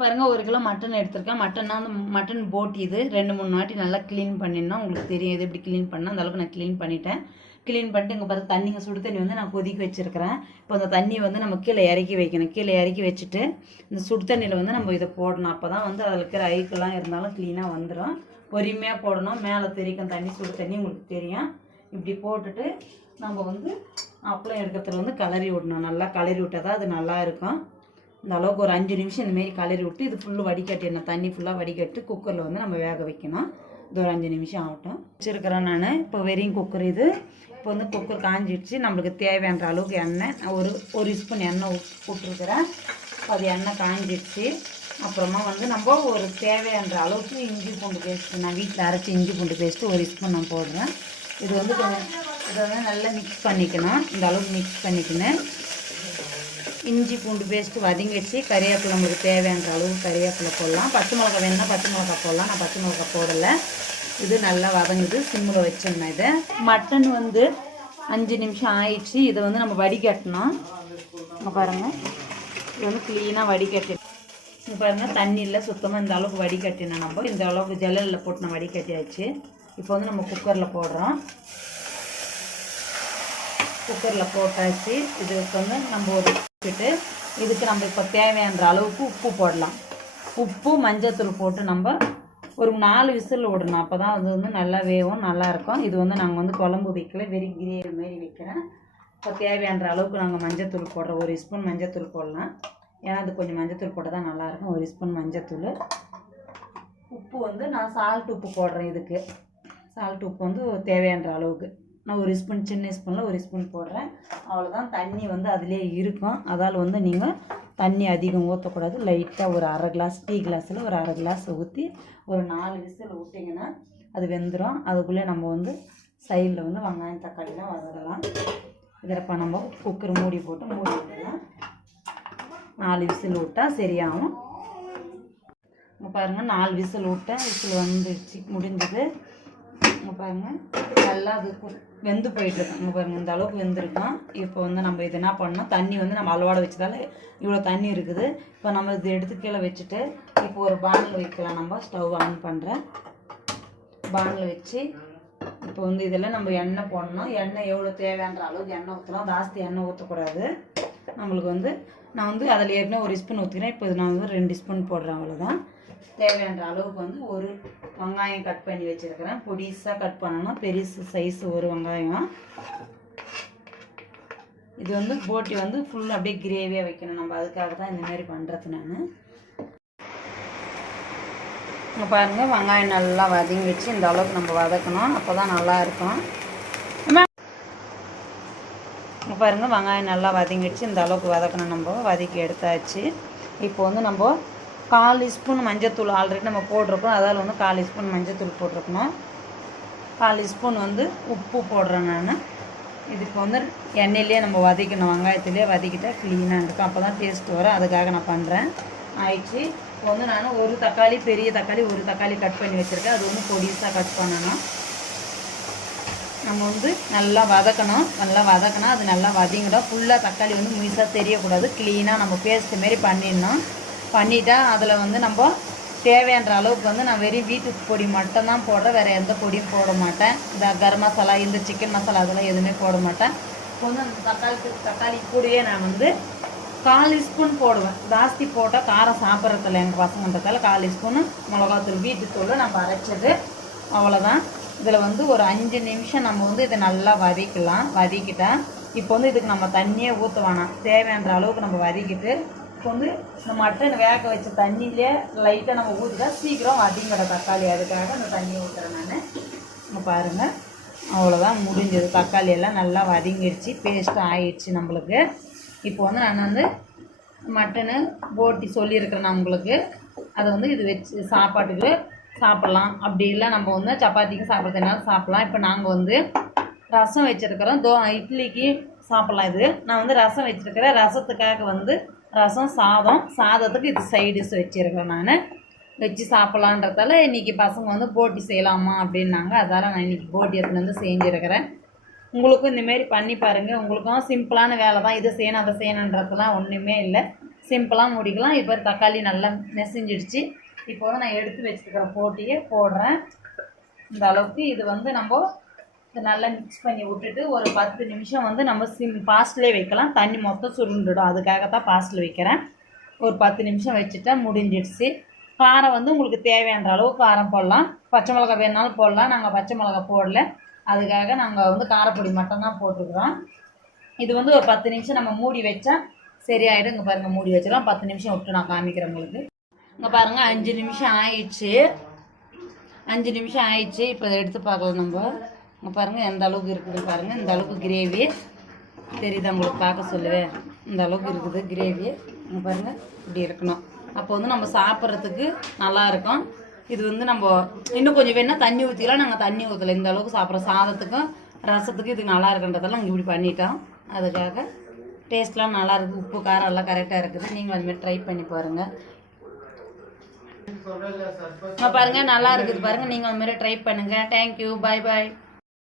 பாருங்கள் 1 kilo mutton எடுத்திருக்கேன். மட்டன்னா வந்து மட்டன் போட்டி இது 2-3 வாட்டி நல்லா க்ளீன் பண்ணிடணும். உங்களுக்கு தெரியும் இது எப்படி க்ளீன் பண்ணால். அந்தளவுக்கு நான் க்ளீன் பண்ணிட்டேன். க்ளீன் பண்ணிட்டு இங்கே பார்த்து தண்ணிங்க சுடு தண்ணி வந்து நான் கொதிக்க வச்சுருக்கிறேன். இப்போ அந்த தண்ணி வந்து நம்ம கீழே இறக்கி வைக்கணும். கீழே இறக்கி வச்சுட்டு இந்த சுடு தண்ணியில் வந்து நம்ம இதை போடணும். அப்போ தான் வந்து அதில் இருக்கிற ஐக்கெல்லாம் இருந்தாலும் க்ளீனாக வந்துடும். பொறுமையாக போடணும். மேலே தெரிக்கும் தண்ணி சுடு தண்ணி உங்களுக்கு தெரியும். இப்படி போட்டுட்டு நம்ம வந்து அப்பளம் எடுக்கிறதுல வந்து கலரி விடணும். நல்லா கலரி விட்டால் தான் அது நல்லா இருக்கும். இந்த அளவுக்கு ஒரு 5 நிமிஷம் இந்தமாரி கலரி விட்டு இது ஃபுல்லு வடிகட்டிடணும். தண்ணி ஃபுல்லாக வடிகட்டு குக்கரில் வந்து நம்ம வேக வைக்கணும். இது ஒரு 5 நிமிஷம் ஆகட்டும். வச்சுருக்கிறேன் நான். இப்போ வெறும் குக்கர் இது. இப்போ வந்து குக்கர் காஞ்சிடுச்சு. நம்மளுக்கு தேவையான அளவுக்கு எண்ணெய் ஒரு ஸ்பூன் எண்ணெய் விட்டுருக்குறேன். அது எண்ணெய் காஞ்சிடுச்சு. அப்புறமா வந்து நம்ம ஒரு தேவையான அளவுக்கு இஞ்சி பூண்டு பேஸ்ட்டு நான் வீட்டில் அரைச்சி இஞ்சி பூண்டு பேஸ்ட்டு 1 ஸ்பூன் நான் போடுறேன். இது வந்து கொஞ்சம் இதை வந்து நல்லா மிக்ஸ் பண்ணிக்கணும். இந்த அளவுக்கு மிக்ஸ் பண்ணிக்கணும். இஞ்சி பூண்டு பேஸ்ட்டு வதங்கிடுச்சு. கறிவேப்பிலை நம்மளுக்கு தேவையான அளவு கறிவேப்பிலை போடலாம். பச்சை மிளகா வேணுன்னா பச்சை மிளகா போடலாம். நான் பச்சை மிளகா போடலை. இது நல்லா வதங்குது. சிம்மில் வச்சிடணும். இதை மட்டன் வந்து 5 நிமிஷம் ஆயிடுச்சு. இதை வந்து நம்ம வடிகட்டணும். இங்கே பாருங்கள், இது வந்து க்ளீனாக வடிகட்டி. இங்கே பாருங்கள், தண்ணியில் சுத்தமாக இந்த அளவுக்கு வடிகட்டினா நம்ம இந்த அளவுக்கு ஜல்லலில் போட்டு நான் வடிகட்டியாச்சு. இப்போ வந்து நம்ம குக்கரில் போடுறோம். குக்கரில் போட்டாச்சு. இதுக்கு வந்து நம்ம ஒரு இதுக்கு நம்ம இப்போ தேவையான அளவுக்கு உப்பு போடலாம். உப்பு மஞ்சத்தூள் போட்டு நம்ம ஒரு 4 விசில் விடணும். அப்போ தான் அது வந்து நல்லா வேகும், நல்லாயிருக்கும். இது வந்து நாங்கள் வந்து குழம்பு வைக்கல, வெறும் கிரேவி மாரி வைக்கிறேன். இப்போ தேவையான அளவுக்கு நாங்கள் மஞ்சத்தூள் போடுறோம். 1 ஸ்பூன் மஞ்சத்தூள் போடலாம். ஏன்னா அது கொஞ்சம் மஞ்சத்தூள் போட்டால் தான் நல்லாயிருக்கும். 1 ஸ்பூன் மஞ்சத்தூள். உப்பு வந்து நான் சால்ட் உப்பு போடுறேன். இதுக்கு சால்ட் உப்பு வந்து தேவையான அளவுக்கு நான் 1 ஸ்பூன், சின்ன ஸ்பூனில் 1 ஸ்பூன் போடுறேன். அவ்வளோதான். தண்ணி வந்து அதிலே இருக்கும். அதால் வந்து நீங்கள் தண்ணி அதிகம் ஊற்றக்கூடாது. லைட்டாக ஒரு 1/2 கிளாஸ், டீ கிளாஸில் ஒரு 1/2 கிளாஸ் ஊற்றி ஒரு 4 விசில் விட்டிங்கன்னா அது வெந்துடும். அதுக்குள்ளே நம்ம வந்து சைடில் வந்து வெங்காயம் தக்காளிலாம் வதக்கலாம். இதில் இப்போ நம்ம குக்கர் மூடி போட்டு மூடி விட்டுலாம். 4 விசில் விட்டால் சரியாகும். இங்கே பாருங்கள், 4 விசில் விட்டேன். விசில் வந்துடுச்சு, முடிஞ்சது. இங்கே பாருங்கள், நல்லா அது வெந்து போயிட்டுருக்கோம். இங்கே பாருங்கள், இந்த அளவுக்கு வெந்திருக்கோம். இப்போ வந்து நம்ம இது என்ன பண்ணோம், தண்ணி வந்து நம்ம அளவோட வச்சதால இவ்வளோ தண்ணி இருக்குது. இப்போ நம்ம இது எடுத்து கீழே வச்சுட்டு இப்போ ஒரு பானில் வைக்கலாம். நம்ம ஸ்டவ் ஆன் பண்ணுறேன். பானில் வச்சு இப்போ வந்து இதில் நம்ம எண்ணெய் போடணும். எண்ணெய் எவ்வளோ தேவையான அளவுக்கு எண்ணெய் ஊற்றலாம். ஜாஸ்தி எண்ணெய் ஊற்றக்கூடாது. நம்மளுக்கு வந்து நான் வந்து அதில் ஏற்கனவே 1 ஸ்பூன் ஊற்றிக்கிறேன். இப்போ நான் வந்து 2 ஸ்பூன் போடுறேன். அவ்வளோதான். தேவையான அளவுக்கு வந்து ஒரு வெங்காயம் கட் பண்ணி வச்சுருக்கிறேன். பொடிசாக கட் பண்ணணும். பெரிய சைஸ் ஒரு வெங்காயம். இது வந்து போட்டி வந்து ஃபுல்லாக அப்படியே கிரேவியாக வைக்கணும். நம்ம அதுக்காக தான் இந்த மாதிரி பண்ணுறது. நான் இங்கே பாருங்கள், வெங்காயம் நல்லா வதங்கி வச்சு இந்த அளவுக்கு நம்ம வதக்கணும். அப்போ தான் நல்லாயிருக்கும். இங்கே பாருங்கள், வெங்காயம் நல்லா வதங்கி வச்சு இந்த அளவுக்கு வதக்கணும். நம்ம வதக்கி எடுத்தாச்சு. இப்போ வந்து நம்ம 1/4 ஸ்பூன் மஞ்சத்தூள் ஆல்ரெடி நம்ம போட்டிருக்கோம். அதால் வந்து 1/4 ஸ்பூன் மஞ்சத்தூள் போட்டிருக்கணும். 1/4 ஸ்பூன் வந்து உப்பு போடுறேன் நான். இதுக்கு வந்து எண்ணெயிலே நம்ம வதக்கணும். வெங்காயத்துலேயே வதக்கிட்டால் க்ளீனாக இருக்கும். அப்போ தான் டேஸ்ட் வரும். அதுக்காக நான் பண்ணுறேன். ஆயிடுச்சு. இப்போ வந்து நான் ஒரு தக்காளி, பெரிய தக்காளி ஒரு தக்காளி கட் பண்ணி வச்சுருக்கேன். அது வந்து பொடிசாக கட் பண்ணணும். நம்ம வந்து நல்லா வதக்கணும். நல்லா வதக்கினா அது நல்லா வதங்கிடும். ஃபுல்லாக தக்காளி வந்து முழுசாக தெரியக்கூடாது. க்ளீனாக நம்ம பேஸ்ட்டு மாரி பண்ணிடணும். பண்ணிட்டா அதில் வந்து நம்ம தேவையான அளவுக்கு வந்து நான் வெறும் வீட்டுக்கு பொடி மட்டும்தான் போடுறேன். வேறு எந்த பொடியும் போட மாட்டேன். இந்த கரம் மசாலா, இந்த சிக்கன் மசாலா அதெல்லாம் எதுவுமே போட மாட்டேன். இப்போ வந்து அந்த தக்காளி கூடவே நான் வந்து 1/4 ஸ்பூன் போடுவேன். ஜாஸ்தி போட்டால் காரம் சாப்பிட்றதில்ல எங்கள் பசங்கன்றதால 1/4 ஸ்பூனு மிளகாத்தூள், வீட்டுத்தூள் நம்ம அரைச்சது. அவ்வளோதான். இதில் வந்து ஒரு 5 நிமிஷம் நம்ம வந்து இதை நல்லா வதக்கலாம். வதக்கிட்டால் இப்போ வந்து இதுக்கு நம்ம தண்ணியே ஊற்ற வேணாம். தேவையான அளவுக்கு நம்ம வதக்கிட்டு இப்போ வந்து இந்த மட்டன் வேக வச்ச தண்ணியிலே லைட்டாக நம்ம ஊற்றிட்டா சீக்கிரம் வதங்கிட தக்காளி. அதுக்காக அந்த தண்ணியை ஊற்றுறேன் நான். இங்கே பாருங்கள், அவ்வளோதான், முடிஞ்சது. தக்காளி எல்லாம் நல்லா வதங்கிடுச்சு. பேஸ்ட்டாக ஆயிடுச்சு நம்மளுக்கு. இப்போ வந்து நான் வந்து மட்டனு போட்டி சொல்லியிருக்கிறேன் நான் உங்களுக்கு. அதை வந்து இது வச்சு சாப்பாட்டுக்கு சாப்பிட்லாம். அப்படி இல்லை நம்ம வந்து சப்பாத்திக்கு சாப்பிட்றதுனால சாப்பிட்லாம். இப்போ நாங்கள் வந்து ரசம் வச்சுருக்கிறோம். இட்லிக்கு சாப்பிட்லாம். இது நான் வந்து ரசம் வச்சுருக்கிறேன். ரசத்துக்காக வந்து ரசம், சாதத்துக்கு இது சைடிஷ் வச்சுருக்கேன். நான் வச்சு சாப்பிட்லான்றதால இன்றைக்கி பசங்க வந்து போட்டி செய்யலாமா அப்படின்னாங்க. அதால் நான் இன்றைக்கி போட்டி எடுத்துன்னு வந்து செஞ்சுருக்கிறேன். உங்களுக்கும் இந்தமாரி பண்ணி பாருங்கள். உங்களுக்கும் சிம்பிளான வேலை தான். இது செய்யணும் அதை செய்யணுன்றதுலாம் ஒன்றுமே இல்லை. சிம்பிளாக முடிக்கலாம். இப்போ தக்காளி நல்லா நெசிஞ்சிடுச்சு. இப்போ வந்து நான் எடுத்து வச்சுருக்கிற போட்டியே போடுறேன். இந்த அளவுக்கு இது வந்து நம்ம நல்லா மிக்ஸ் பண்ணி விட்டுட்டு ஒரு 10 நிமிஷம் வந்து நம்ம ஃபாஸ்ட்லேயே வைக்கலாம். தண்ணி மொத்தம் சுருண்டுடும், அதுக்காகத்தான் ஃபாஸ்ட்டில் வைக்கிறேன். ஒரு 10 நிமிஷம் வச்சுட்டா முடிஞ்சிடுச்சு. காரம் வந்து உங்களுக்கு தேவையான அளவு காரம் போடலாம். பச்சை மிளகா வேணாலும் போடலாம். நாங்கள் பச்சை மிளகா போடல, அதுக்காக நாங்கள் வந்து காரப்பொடி மட்டும்தான் போட்டுக்கிறோம். இது வந்து ஒரு 10 நிமிஷம் நம்ம மூடி வச்சா சரியாயிடும். இங்கே பாருங்கள், மூடி வச்சிடலாம். 10 நிமிஷம் விட்டு நான் காமிக்கிறேன் உங்களுக்கு. இங்கே பாருங்கள் 5 நிமிஷம் ஆயிடுச்சு. 5 நிமிஷம் ஆயிடுச்சு. இப்போ இதை எடுத்து பார்க்கலாம் நம்ம. இங்கே பாருங்கள் எந்த அளவுக்கு இருக்குது பாருங்கள். இந்த அளவுக்கு கிரேவி தெரியுது உங்களுக்கு, பார்க்க சொல்லுவேன். இந்த அளவுக்கு இருக்குது கிரேவி. இங்கே பாருங்கள் இப்படி இருக்கணும். அப்போ வந்து நம்ம சாப்பிட்றதுக்கு நல்லாயிருக்கும். இது வந்து நம்ம இன்னும் கொஞ்சம் வேணால் தண்ணி ஊற்றிக்கலாம். நாங்கள் தண்ணி ஊற்றலை. இந்த அளவுக்கு சாப்பிட்ற சாதத்துக்கும் ரசத்துக்கும் இது நல்லா இருக்குன்றதெல்லாம் நாங்கள் இப்படி பண்ணிட்டோம். அதுக்காக டேஸ்ட்லாம் நல்லா இருக்குது. உப்பு காரம் எல்லாம் கரெக்டாக இருக்குது. நீங்கள் அதுமாதிரி ட்ரை பண்ணி பாருங்கள். பாருங்கள் நல்லா இருக்குது பாருங்கள். நீங்கள் அதுமாதிரி ட்ரை பண்ணுங்கள். தேங்க்யூ, பாய் பாய்.